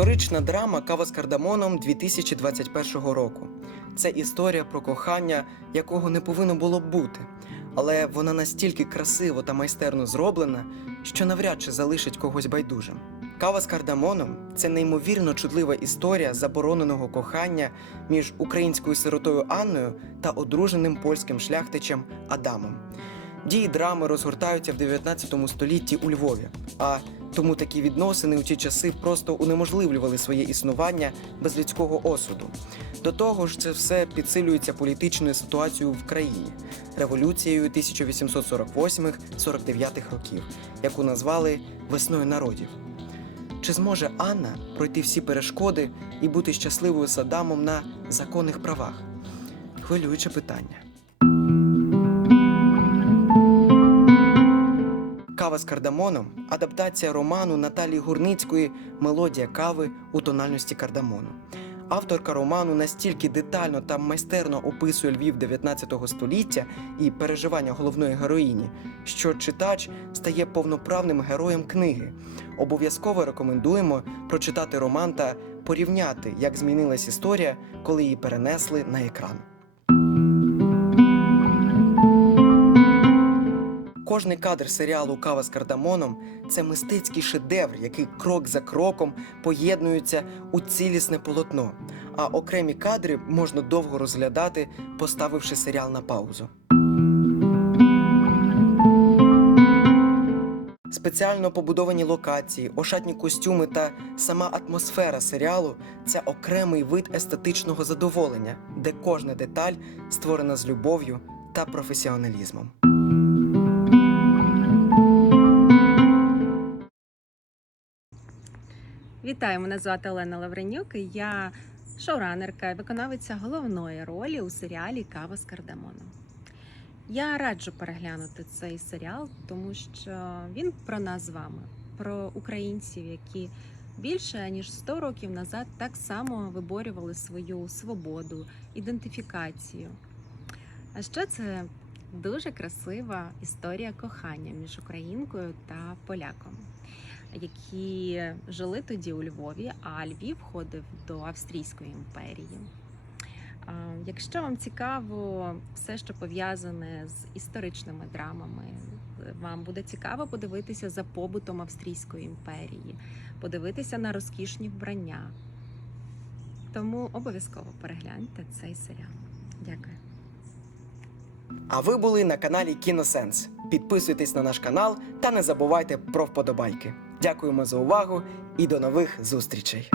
Історична драма Кава з кардамоном 2021 року. Це історія про кохання, якого не повинно було б бути. Але вона настільки красиво та майстерно зроблена, що навряд чи залишить когось байдужим. Кава з кардамоном це неймовірно чутлива історія забороненого кохання між українською сиротою Анною та одруженим польським шляхтичем Адамом. Дії драми розгортаються в 19 столітті у Львові, а тому такі відносини у ті часи просто унеможливлювали своє існування без людського осуду. До того ж, це все підсилюється політичною ситуацією в країні революцією 1848-49 років, яку назвали весною народів. Чи зможе Анна пройти всі перешкоди і бути щасливою з Адамом на законних правах? Хвилююче питання. Кава з кардамоном адаптація роману Наталії Гурницької Мелодія кави у тональності кардамону. Авторка роману настільки детально та майстерно описує Львів 19 століття і переживання головної героїні, що читач стає повноправним героєм книги. Обов'язково рекомендуємо прочитати роман та порівняти, як змінилась історія, коли її перенесли на екран. Кожний кадр серіалу Кава з кардамоном це мистецький шедевр, який крок за кроком поєднується у цілісне полотно. А окремі кадри можна довго розглядати, поставивши серіал на паузу. Спеціально побудовані локації, ошатні костюми та сама атмосфера серіалу це окремий вид естетичного задоволення, де кожна деталь створена з любов'ю та професіоналізмом. Вітаю, мене звати Олена Лавренюк. Я шоуранерка і виконавиця головної ролі у серіалі Кава з кардамоном. Я раджу переглянути цей серіал, тому що він про нас з вами, про українців, які більше ніж 100 років назад так само виборювали свою свободу, ідентифікацію. А ще це дуже красива історія кохання між українкою та поляком які жили тоді у Львові, а Львів входив до Австрійської імперії. Якщо вам цікаво все, що пов'язане з історичними драмами, вам буде цікаво подивитися за побутом Австрійської імперії, подивитися на розкішні вбрання. Тому обов'язково перегляньте цей серіал. Дякую. А ви були на каналі Кіносенс. Підписуйтесь на наш канал та не забувайте про вподобайки. Дякуємо за увагу і до нових зустрічей!